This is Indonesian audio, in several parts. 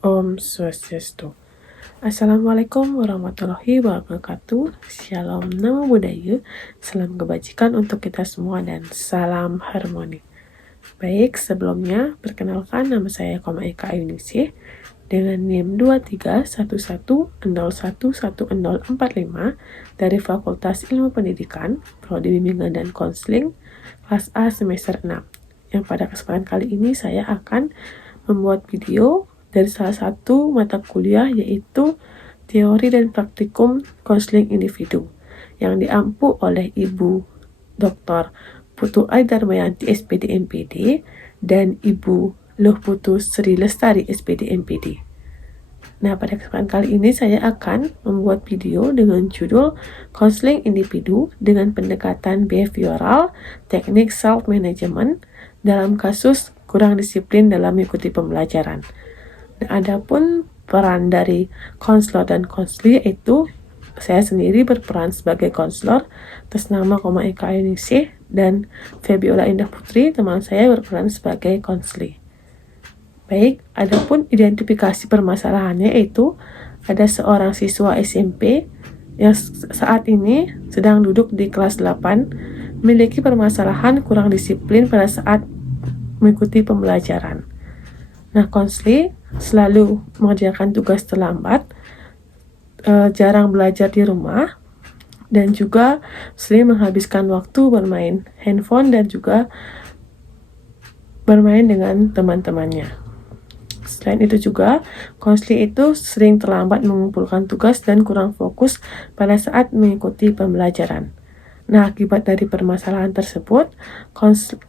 Om Swastiastu. Assalamualaikum warahmatullahi wabarakatuh. Shalom, namo buddhaya, salam kebajikan untuk kita semua dan salam harmoni. Baik, sebelumnya perkenalkan nama saya Koma Eka Ayuningsih dengan NIM 2311011045 dari Fakultas Ilmu Pendidikan, Prodi Bimbingan dan Konseling, kelas A semester 6. Yang pada kesempatan kali ini saya akan membuat video dari salah satu mata kuliah yaitu Teori dan Praktikum Konseling Individu yang diampu oleh Ibu Dr. Putu Aidarmayanti SPD MPD dan Ibu Luh Putu Sri Lestari SPD MPD. Nah, pada kesempatan kali ini saya akan membuat video dengan judul Konseling Individu dengan pendekatan behavioral, teknik self-management dalam kasus kurang disiplin dalam mengikuti pembelajaran. Nah, adapun peran dari konselor dan konseli yaitu saya sendiri berperan sebagai konselor atas nama Koma Eka Ayuningsih dan Febiola Indah Putri, teman saya, berperan sebagai konseli. Baik, adapun identifikasi permasalahannya yaitu ada seorang siswa SMP yang saat ini sedang duduk di kelas 8 memiliki permasalahan kurang disiplin pada saat mengikuti pembelajaran. Nah, konseli selalu mengerjakan tugas terlambat, jarang belajar di rumah, dan juga sering menghabiskan waktu bermain handphone dan juga bermain dengan teman-temannya. Selain itu juga, konseli itu sering terlambat mengumpulkan tugas dan kurang fokus pada saat mengikuti pembelajaran. Nah, akibat dari permasalahan tersebut,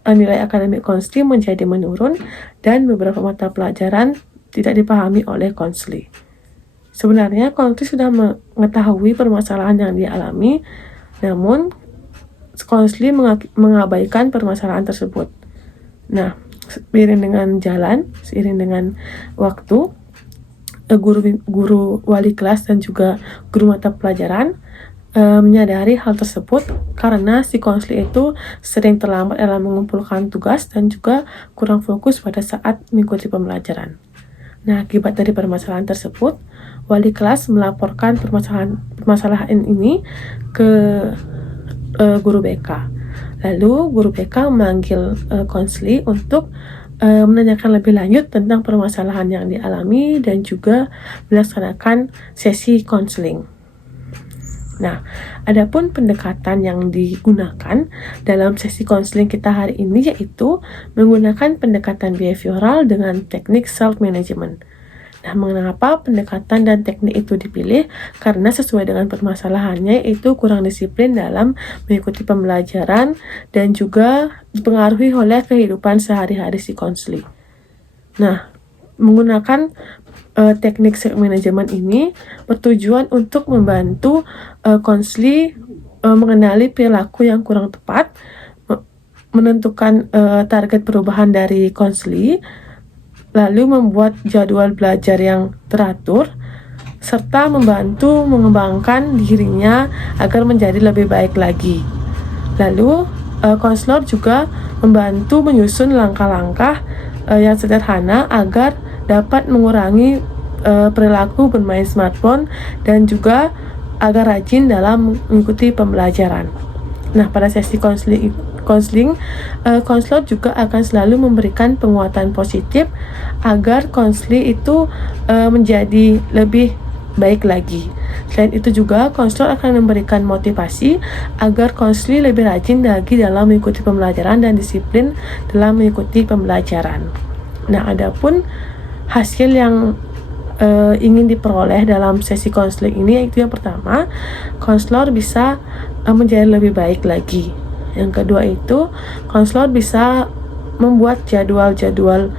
nilai akademik konseli menjadi menurun dan beberapa mata pelajaran tidak dipahami oleh konseli. Sebenarnya konseli sudah mengetahui permasalahan yang dialami, namun konseli mengabaikan permasalahan tersebut. Nah, seiring dengan waktu, guru wali kelas dan juga guru mata pelajaran menyadari hal tersebut karena si konseli itu sering terlambat dalam mengumpulkan tugas dan juga kurang fokus pada saat mengikuti pembelajaran. Nah, akibat dari permasalahan tersebut, wali kelas melaporkan permasalahan ini ke guru BK. Lalu guru BK memanggil konseli untuk menanyakan lebih lanjut tentang permasalahan yang dialami dan juga melaksanakan sesi konseling. Nah, adapun pendekatan yang digunakan dalam sesi konseling kita hari ini yaitu menggunakan pendekatan behavioral dengan teknik self-management. Nah, mengapa pendekatan dan teknik itu dipilih? Karena sesuai dengan permasalahannya yaitu kurang disiplin dalam mengikuti pembelajaran dan juga dipengaruhi oleh kehidupan sehari-hari si konseli. Nah, menggunakan teknik self-management ini bertujuan untuk membantu konseli mengenali perilaku yang kurang tepat, menentukan target perubahan dari konseli, lalu membuat jadwal belajar yang teratur, serta membantu mengembangkan dirinya agar menjadi lebih baik lagi. Lalu konselor juga membantu menyusun langkah-langkah yang sederhana agar dapat mengurangi perilaku bermain smartphone dan juga agar rajin dalam mengikuti pembelajaran. Nah, pada sesi konseling, konselor juga akan selalu memberikan penguatan positif agar konseli itu menjadi lebih baik lagi. Selain itu juga, konselor akan memberikan motivasi agar konseli lebih rajin lagi dalam mengikuti pembelajaran dan disiplin dalam mengikuti pembelajaran. Nah, adapun hasil yang ingin diperoleh dalam sesi konseling ini yaitu yang pertama, konselor bisa menjadi lebih baik lagi. Yang kedua itu, konselor bisa membuat jadwal-jadwal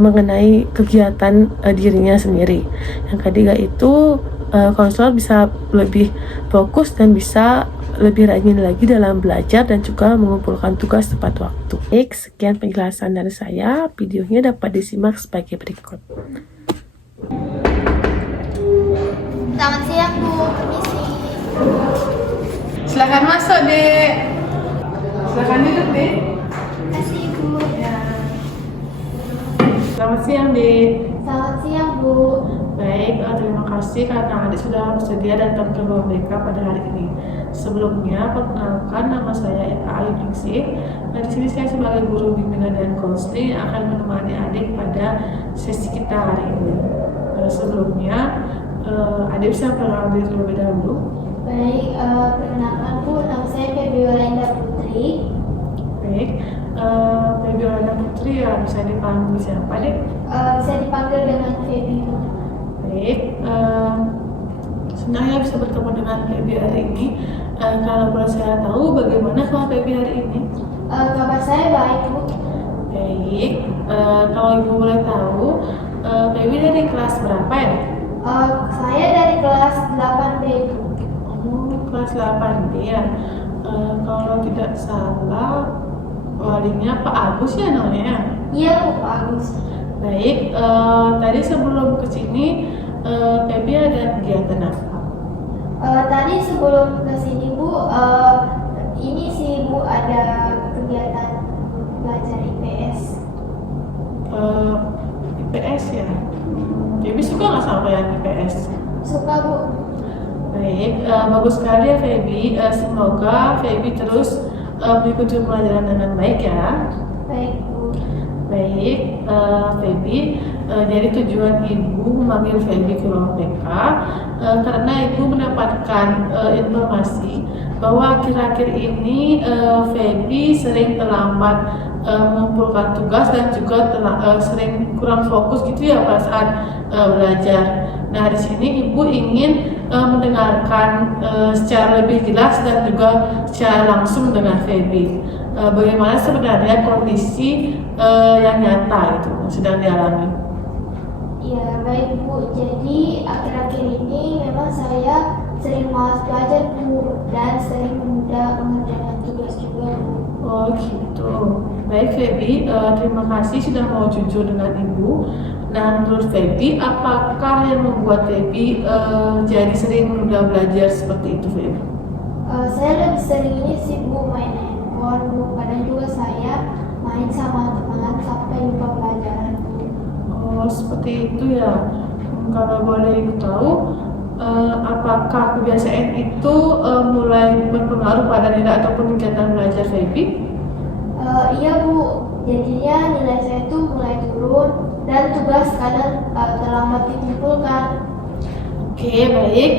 mengenai kegiatan dirinya sendiri. Yang ketiga itu, konselor bisa lebih fokus dan bisa lebih rajin lagi dalam belajar dan juga mengumpulkan tugas tepat waktu. Baik, sekian penjelasan dari saya. Videonya dapat disimak sebagai berikut. Selamat siang, Bu. Permisi. Silakan masuk, Dek. Silakan duduk, Dek. Terima kasih, Bu. Ya. Selamat siang, Dek. Selamat siang, Baik, terima kasih karena adik sudah bersedia datang ke ruang BK pada hari ini. Sebelumnya, perkenalkan nama saya Eka Ayu Ningsih. Nah, di sini saya sebagai guru bimbingan dan konseling akan menemani adik pada sesi kita hari ini. Sebelumnya, adik bisa perkenalan diri terlebih dahulu. Baik, perkenalkan Bu, nama saya Febiola Indah Putri. Baik, Febiola Putri ya bisa dipanggil siapa, Dek? Bisa dipanggil dengan Febi. Baik, senang ya bisa bertemu dengan Febi hari ini. Kalau boleh saya tahu bagaimana kabar Febi hari ini? Kabar saya baik, Bu. Baik, kalau Ibu boleh tahu, Febi dari kelas berapa ya? Saya dari kelas 8B, Bu. Kelas 8D ya. Kalau tidak salah, walinya Pak Agus ya namanya? Iya, Bu, Pak Agus. Baik, tadi sebelum kesini, Febi ada kegiatan apa? Tadi sebelum kesini, Bu, ini sih, Bu, ada kegiatan belajar IPS. IPS ya? Febi suka nggak sama yang IPS? Suka, Bu. Baik, bagus sekali ya Febi. Semoga Febi terus mengikuti pelajaran dengan baik ya. Baik, Bu. Baik, Febi, jadi tujuan Ibu memanggil Febi ke ruang BK karena Ibu mendapatkan informasi bahwa akhir-akhir ini Febi sering terlambat mengumpulkan tugas dan juga sering kurang fokus gitu ya pada saat belajar. Nah, di sini Ibu ingin mendengarkan secara lebih jelas dan juga secara langsung dengan Febi bagaimana sebenarnya kondisi yang nyata itu yang sedang dialami. Ya, baik, Bu. Jadi akhir-akhir ini memang saya sering malas belajar, Bu, dan sering menunda pengerjaan tugas juga, Bu. Oh gitu. Baik Febi, terima kasih sudah mau jujur dengan Ibu. Nah, menurut Febi, apakah yang membuat Febi jadi sering menunda belajar seperti itu, Febi? Saya lebih sering ini sih, Bu, main handphone, Bu. Kadang juga saya main sama teman sampai lupa pelajaran, Bu. Oh, seperti itu ya. Kalau boleh Ibu tahu, apakah kebiasaan itu mulai berpengaruh pada nilai ataupun kegiatan belajar Febi? Iya, Bu. Jadinya nilai saya itu mulai turun dan tugas kadang terlambat dikumpulkan. Oke, baik.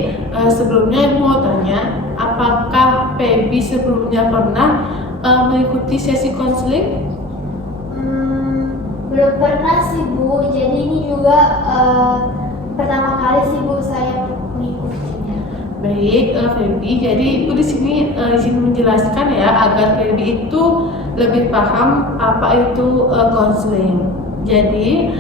Sebelumnya Ibu mau tanya, apakah Febi sebelumnya pernah mengikuti sesi konseling? Belum pernah sih, Bu. Jadi ini juga pertama kali sih, Bu, saya mengikutinya. Baik, Febi. Jadi Ibu di sini izin menjelaskan ya agar Febi itu lebih paham apa itu konseling. Jadi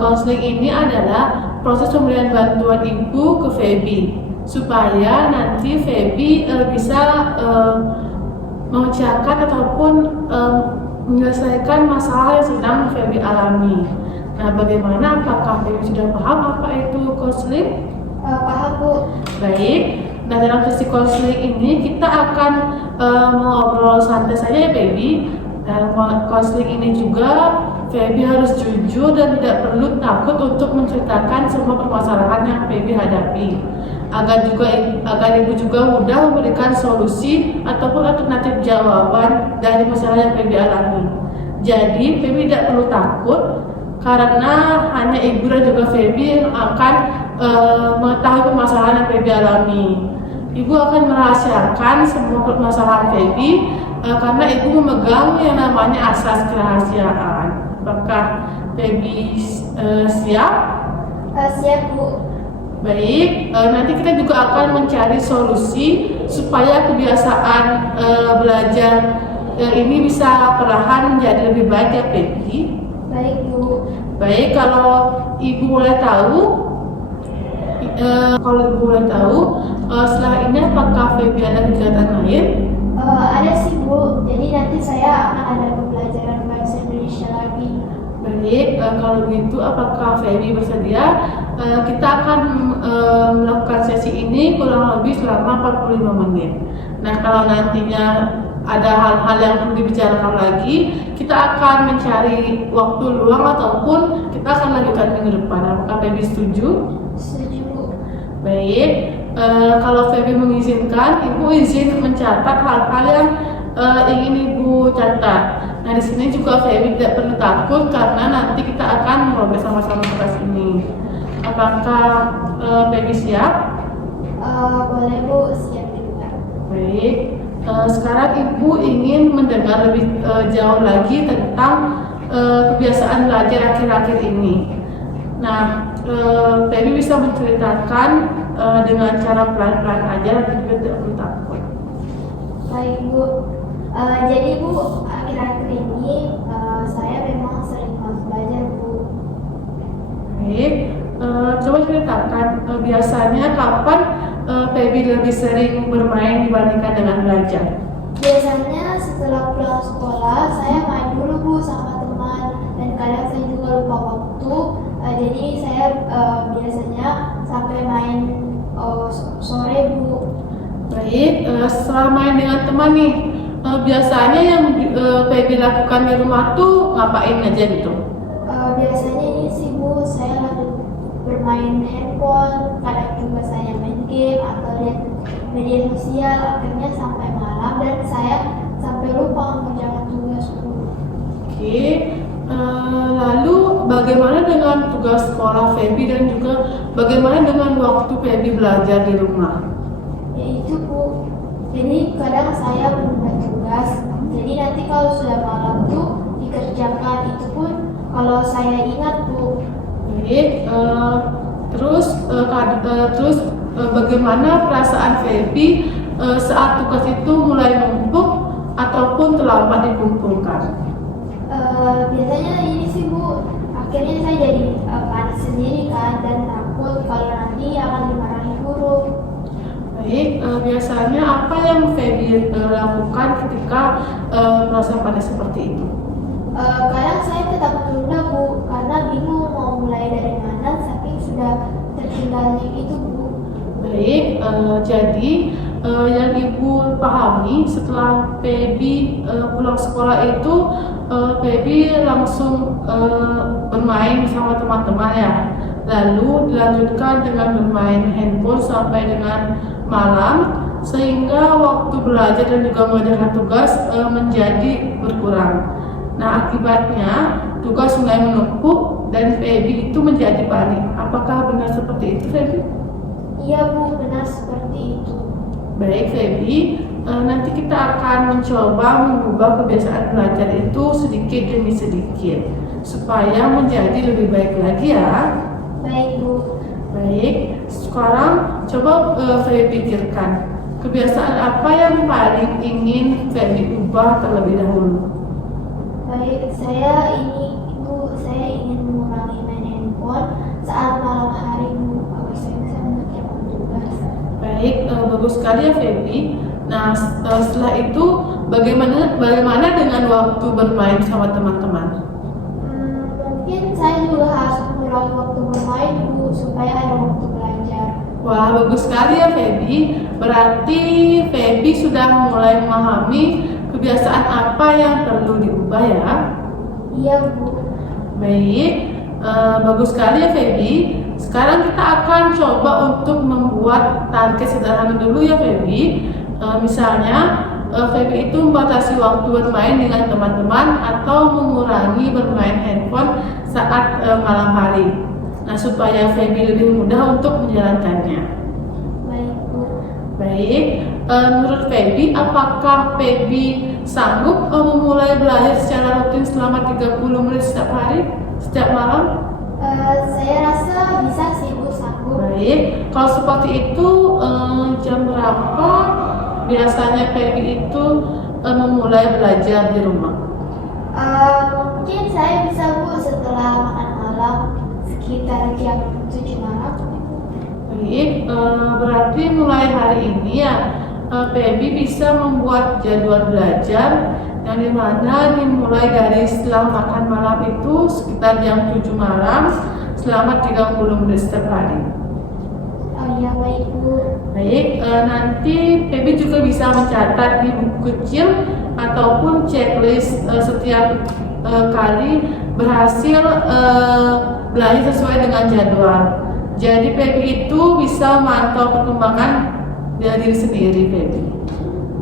konseling ini adalah proses pemberian bantuan Ibu ke Febi supaya nanti Febi bisa memecahkan ataupun menyelesaikan masalah yang sedang Febi alami. Nah, bagaimana? Apakah Febi sudah paham apa itu konseling? Paham, Bu. Baik. Nah, dalam sesi konseling ini kita akan mengobrol santai saja ya, Febi. Dalam konseling ini juga Febi harus jujur dan tidak perlu takut untuk menceritakan semua permasalahan yang Febi hadapi. Agar Ibu juga mudah memberikan solusi ataupun alternatif jawaban dari masalah yang Febi alami. Jadi Febi tidak perlu takut karena hanya Ibu dan juga Febi yang akan mengetahui permasalahan yang Febi alami. Ibu akan merahasiakan semua permasalahan Febi karena Ibu memegang yang namanya asas kerahasiaan. Apakah Febi siap? Siap, Bu. Baik, nanti kita juga akan mencari solusi supaya kebiasaan belajar ini bisa perlahan menjadi lebih baik ya, Febi. Baik, Bu. Baik, kalau Ibu boleh tahu, setelah ini apakah Febi ada kegiatan lain? Ada sih, Bu. Jadi nanti saya akan ada pembelajaran bahasa Indonesia lagi. Baik, kalau begitu apakah Febi bersedia? Kita akan melakukan sesi ini kurang lebih selama 45 menit. Nah, kalau nantinya ada hal-hal yang perlu dibicarakan lagi, kita akan mencari waktu luang ataupun kita akan lanjutkan minggu depan. Apakah Feby setuju? Setuju. Baik, kalau Feby mengizinkan, Ibu izin mencatat hal-hal yang ingin Ibu catat. Nah, di sini juga Feby tidak perlu takut karena nanti kita akan ngobrol sama-sama tugas ini. Apakah Feby siap? Boleh Bu, siap juga. Baik, sekarang Ibu ingin mendengar lebih jauh lagi tentang kebiasaan belajar akhir-akhir ini. Nah, Feby bisa menceritakan dengan cara pelan-pelan aja, nanti juga tidak perlu takut. Baik Bu, jadi Bu, akhir-akhir ini saya memang sering malas belajar Bu. Baik, coba ceritakan biasanya kapan Feby lebih sering bermain dibandingkan dengan belajar? Biasanya setelah pulang sekolah saya main dulu Bu sama teman, dan kadang saya juga lupa waktu. Jadi saya biasanya sampai main sore Bu. Baik, setelah main dengan teman nih, biasanya yang Feby lakukan di rumah tuh ngapain aja gitu? Biasanya ini sih Bu, saya lagi bermain handphone, kadang juga saya main game atau lihat media sosial, akhirnya sampai malam dan saya sampai lupa mengerjakan tugas Bu. Oke, lalu bagaimana dengan tugas sekolah Feby dan juga bagaimana dengan waktu Feby belajar di rumah? Ya itu Bu, jadi kadang saya menunda tugas, jadi nanti kalau sudah malam tuh dikerjakan, itu pun kalau saya ingat Bu. Baik, terus bagaimana perasaan Feby saat tugas itu mulai menumpuk ataupun terlambat dikumpulkan? Biasanya ini sih Bu, akhirnya saya jadi panik sendiri kan, dan takut kalau nanti akan dimarahi guru. Baik, biasanya apa yang Feby lakukan ketika merasa panik seperti itu? Kadang saya tetap menunda Bu, karena bingung mau mulai dari mana saking sudah tertinggalnya itu Bu. Baik, jadi yang Ibu pahami setelah Feby pulang sekolah itu Feby langsung bermain sama teman-teman ya, lalu dilanjutkan dengan bermain handphone sampai dengan malam, sehingga waktu belajar dan juga mengerjakan tugas menjadi berkurang. Nah, akibatnya tugas mulai menumpuk dan Feby itu menjadi panik. Apakah benar seperti itu, Feby? Iya Bu, benar seperti itu. Baik, Feby, nanti kita akan mencoba mengubah kebiasaan belajar itu sedikit demi sedikit supaya menjadi lebih baik lagi ya. Baik Bu. Baik, sekarang coba Feby pikirkan kebiasaan apa yang paling ingin Feby ubah terlebih dahulu. Baik, saya ingin mengurangi main handphone saat malam hari Bu, agar saya bisa mengerjakan tugas. Baik, bagus sekali ya Feby. Nah, setelah itu bagaimana dengan waktu bermain sama teman-teman? Mungkin saya juga harus mengurangi waktu bermain Bu, supaya ada waktu belajar. Wah, bagus sekali ya Feby. Berarti Feby sudah mulai memahami kebiasaan apa yang perlu diubah ya. Iya Bu. Baik, bagus sekali ya Feby. Sekarang kita akan coba untuk membuat target sederhana dulu ya Feby. Misalnya Feby itu membatasi waktu bermain dengan teman-teman atau mengurangi bermain handphone saat malam hari. Nah, supaya Feby lebih mudah untuk menjalankannya. Baik Bu. Baik, menurut Feby, apakah Feby sanggup memulai belajar secara rutin selama 30 menit setiap hari, setiap malam? Saya rasa bisa sih Bu, sanggup. Baik, kalau seperti itu jam berapa biasanya Feby itu memulai belajar di rumah? Mungkin saya bisa Bu setelah makan malam, sekitar jam 7 malam. Baik, berarti mulai hari ini ya Feby bisa membuat jadwal belajar yang dimana dimulai dari setelah makan malam itu sekitar jam 7 malam selama 30 menit setiap hari. Oh iya baik Bu. Baik, nanti Feby juga bisa mencatat di buku kecil ataupun checklist setiap kali berhasil belajar sesuai dengan jadwal. Jadi Feby itu bisa memantau perkembangan dari diri sendiri, Feby.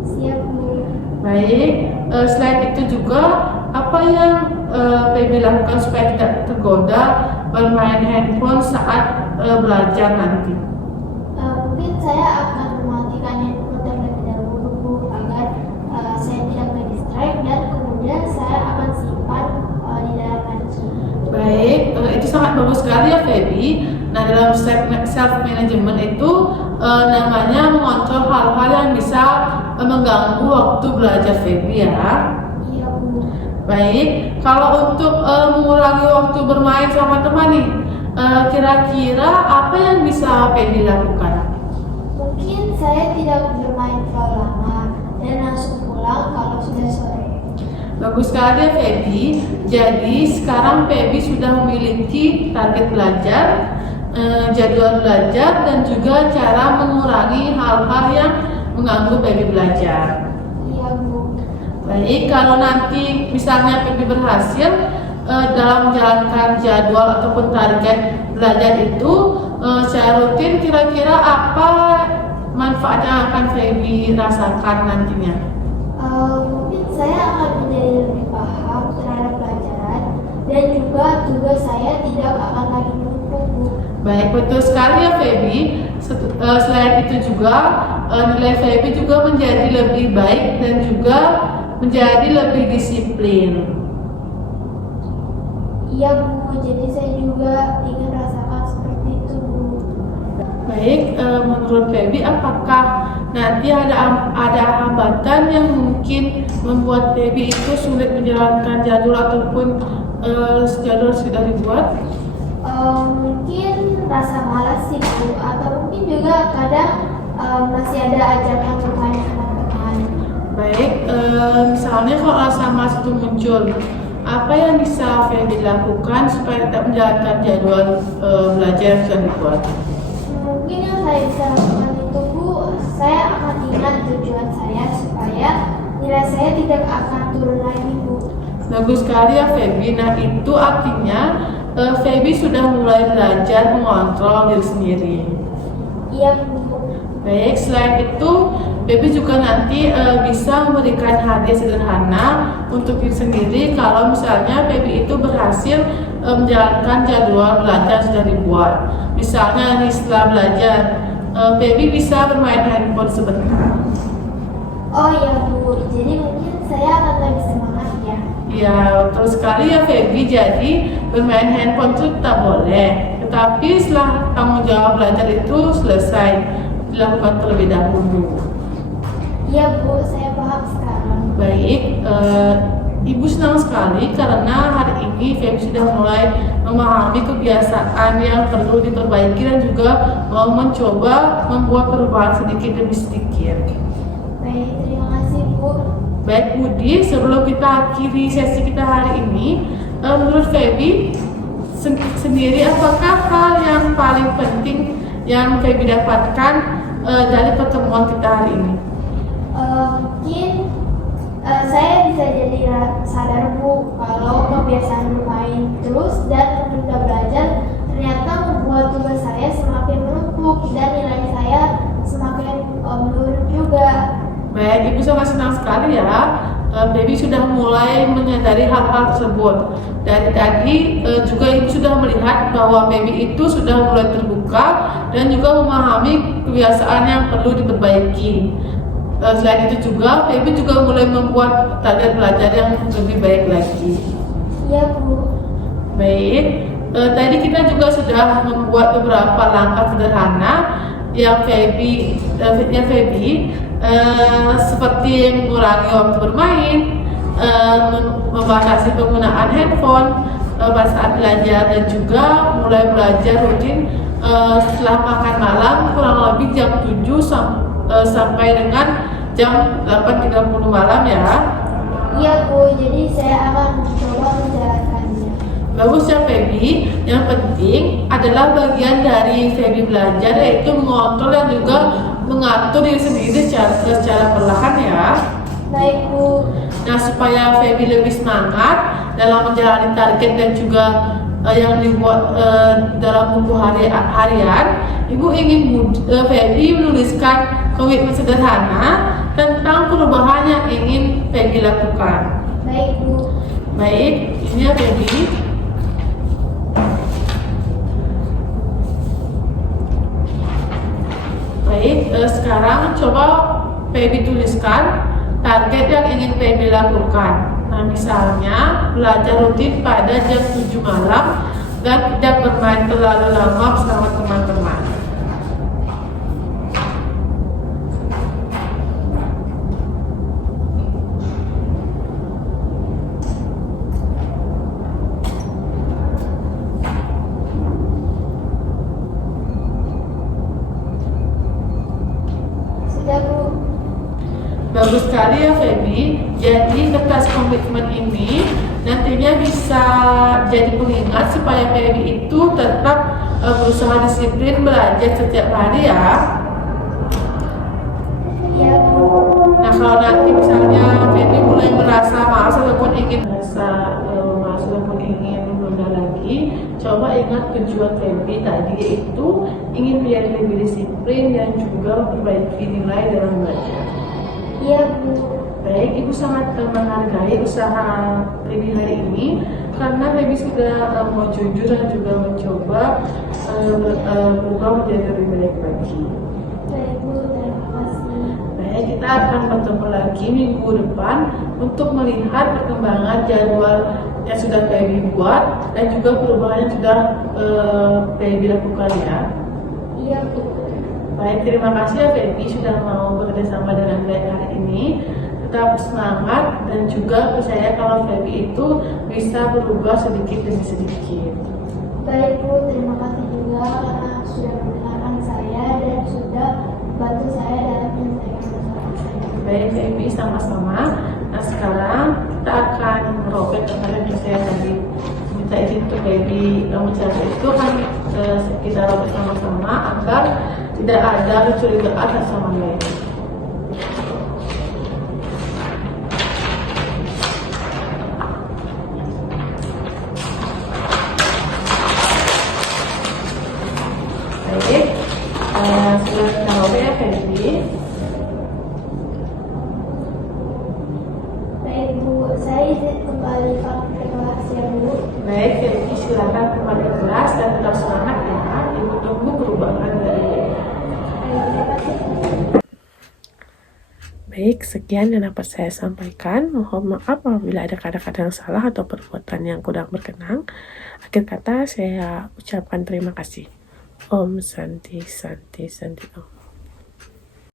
Siap Bu. Baik, selain itu juga apa yang Feby lakukan supaya tidak tergoda bermain handphone saat belajar nanti? Mungkin saya akan mematikan handphone terlebih dahulu Bu, agar saya tidak terdistract dan kemudian saya akan simpan di dalam laci. Baik, itu sangat bagus sekali ya Feby. Nah, dalam self management itu namanya mengontrol hal-hal yang bisa mengganggu waktu belajar Feby ya. Iya Bu. Baik, kalau untuk mengurangi waktu bermain sama teman nih, kira-kira apa yang bisa Feby lakukan? Mungkin saya tidak bermain terlalu lama dan langsung pulang kalau sudah sore. Bagus sekali ya Feby. Jadi sekarang Feby sudah memiliki target belajar, jadwal belajar, dan juga cara mengurangi hal-hal yang mengganggu Feby belajar. Iya Bu. Baik, kalau nanti misalnya Feby berhasil dalam menjalankan jadwal ataupun target belajar itu secara rutin, kira-kira apa manfaat yang akan Feby rasakan nantinya? Mungkin saya akan menjadi lebih paham terhadap pelajaran dan juga tugas saya tidak akan lagi menumpuk Bu. Baik, betul sekali ya Feby. Selain itu juga nilai Feby juga menjadi lebih baik dan juga menjadi lebih disiplin. Iya Bu, jadi saya juga ingin rasakan seperti itu Bu. Baik, menurut Feby apakah nanti ada hambatan yang mungkin membuat Feby itu sulit menjalankan jadwal ataupun jadwal sudah dibuat? Mungkin rasa malas sih Bu, atau mungkin juga kadang masih ada ajakan bermain sama teman. Baik, misalnya kalau rasa malas itu muncul, apa yang bisa Feby lakukan supaya tetap menjalankan jadwal belajar yang sudah dibuat? Mungkin yang saya bisa lakukan itu Bu, saya akan ingat tujuan saya supaya nilai saya tidak akan turun lagi Bu. Bagus sekali ya Feby. Nah, itu artinya Feby sudah mulai belajar mengontrol diri sendiri. Iya Bu. Baik, selain itu Feby juga nanti bisa memberikan hadiah sederhana untuk diri sendiri kalau misalnya Feby itu berhasil menjalankan jadwal belajar yang sudah dibuat. Misalnya nih setelah belajar, Feby bisa bermain handphone sebentar. Oh iya Bu, jadi mungkin saya akan lebih semangat ya. Ya, betul sekali ya Feby. Jadi bermain handphone itu tak boleh, tetapi setelah tanggung jawab belajar itu selesai, dilakukan terlebih dahulu. Iya Bu, saya paham sekarang. Baik, Ibu senang sekali karena hari ini Feby sudah mulai memahami kebiasaan yang perlu diperbaiki dan juga mau mencoba membuat perubahan sedikit demi sedikit. Baik, terima kasih Bu. Baik Budi, sebelum kita akhiri sesi kita hari ini, menurut Feby sendiri apakah hal yang paling penting yang Feby dapatkan dari pertemuan kita hari ini? Mungkin saya bisa jadi sadar Bu kalau kebiasaan bermain terus dan menunda belajar ternyata membuat tugas saya semakin menumpuk dan nilai saya semakin menurun juga. Baik, Ibu sangat senang sekali ya. Feby sudah mulai menyadari hal-hal tersebut. Dari tadi juga Ibu sudah melihat bahwa Feby itu sudah mulai terbuka dan juga memahami kebiasaan yang perlu diperbaiki. Selain itu juga Feby juga mulai membuat target belajar yang lebih baik lagi. Iya Bu. Baik, tadi kita juga sudah membuat beberapa langkah sederhana yang Feby seperti mengurangi waktu bermain, membatasi penggunaan handphone pada saat belajar, dan juga mulai belajar rutin setelah makan malam kurang lebih jam 7 sampai dengan jam 8.30 malam ya. Iya Bu, jadi saya akan mencoba menjalankannya. Bagus ya Feby. Yang penting adalah bagian dari Feby belajar yaitu mengontrol dan juga mengatur diri sendiri secara perlahan ya. Baik Bu. Nah, supaya Feby lebih semangat dalam menjalani target dan juga yang dibuat dalam buku harian, Ibu ingin Feby menuliskan komitmen sederhana tentang perubahan yang ingin Feby lakukan. Baik Bu. Baik, ini ya Feby. Baik, sekarang coba Feby tuliskan target yang ingin Feby lakukan. Nah, misalnya belajar rutin pada jam 7 malam dan tidak bermain terlalu lama bersama teman-teman. Sudah Bu. Bagus sekali ya Feby. Jadi kertas komitmen ini nantinya bisa jadi pengingat supaya Feby itu tetap berusaha disiplin belajar setiap hari ya. Iya Bu. Nah, kalau nanti misalnya Feby mulai merasa malas ataupun ingin menunda lagi, coba ingat tujuan Feby tadi, yaitu ingin menjadi lebih disiplin dan juga memperbaiki nilai dalam belajar. Iya Bu. Baik, Ibu sangat menghargai usaha Feby hari ini karena Feby sudah mau jujur dan juga mencoba berubah menjadi lebih baik lagi. Baik Bu, terima kasih. Baik, kita akan bertemu lagi minggu depan untuk melihat perkembangan jadwal yang sudah Feby buat dan juga perubahan yang sudah Feby lakukan ya. Iya Bu. Baik, terima kasih ya Feby sudah mau bekerja sama dengan baik hari ini. Tetap semangat dan juga percaya kalau Feby itu bisa berubah sedikit demi sedikit. Baik Bu, terima kasih juga karena sudah mendengarkan saya dan sudah bantu saya dalam menyelesaikan masalah saya. Baik Feby, sama-sama. Nah, sekarang kita akan merobek kemarin yang saya tadi minta izin untuk Feby mencapai itu kan kita robek sama-sama agar tidak ada kecurigaan satu sama lain. Baik, sudah kita robek ya Feby. Baik Bu, saya izin kembali ke kelas ya Bu. Baik, Feby silakan kembali ke kelas dan tetap semangat ya. Ibu tunggu perubahan dari Feby. Terima kasih. Baik, sekian yang dapat saya sampaikan. Mohon maaf apabila ada kata-kata yang salah atau perbuatan yang kurang berkenan. Akhir kata saya ucapkan terima kasih. Om Santi Santi Santi Om.